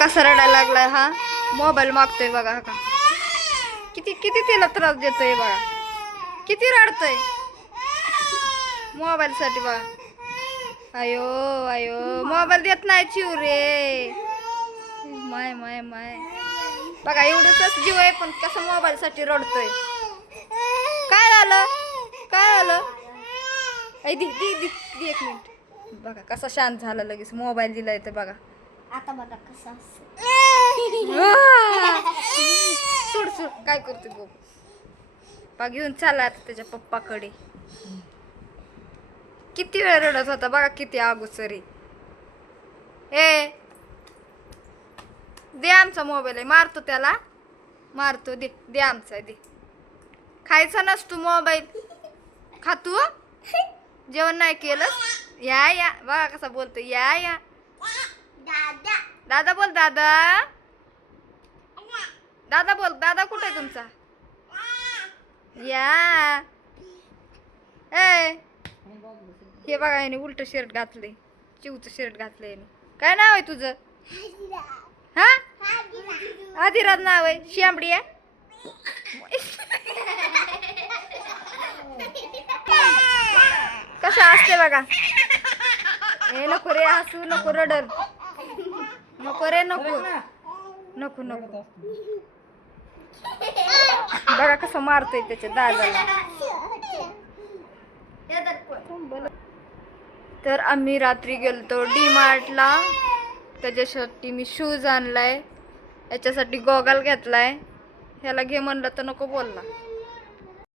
कसा रडायला लागलाय हा. मोबाईल मागतोय बघा हा का. किती किती तिला त्रास देतोय बघा. किती रडतोय मोबाईल साठी बघा. अयो अयो मोबाईल देत नाही चिव रे. माय माय माय बघा एवढंच जीव आहे पण कसं मोबाईल साठी रडतोय. काय झालं काय झालं. दी दी दी दी एक मिनिट. बघा कसा शांत झाला लगेच मोबाईल दिलाय तर बघा. आता बघा कसं सोड सोड काय करते गो. बघ घेऊन चालला आता त्याच्या पप्पाकडे. किती वेळ रडत होता बघा किती अगोचरी. ए दे आमचा मोबाईल आहे. मारतो त्याला मारतो. दे दे आमचा दे. खायचा नसतो मोबाईल. खातू जेवण नाही केलं. या या बघा कसा बोलतो. या या दादा दादा बोल. दादा दादा बोल. दादा कुठे आहे तुमचा. या ए हे बघा याने उलट शर्ट घातले. चिवचं शर्ट घातलं याने. काय नाव आहे तुझं. हा आधिराज नाव आहे. शिंबडी आहे. कशा असते बघा. हे नको रे हसू नको रडल नको रे नको नको नको. बघा कसं मारतोय त्याच्या दादाला. तर आम्ही रात्री गेलतो डी मार्टला. त्याच्यासाठी मी शूज आणलाय. याच्यासाठी गॉगल घेतलाय. ह्याला घे म्हणलं तर नको बोलला.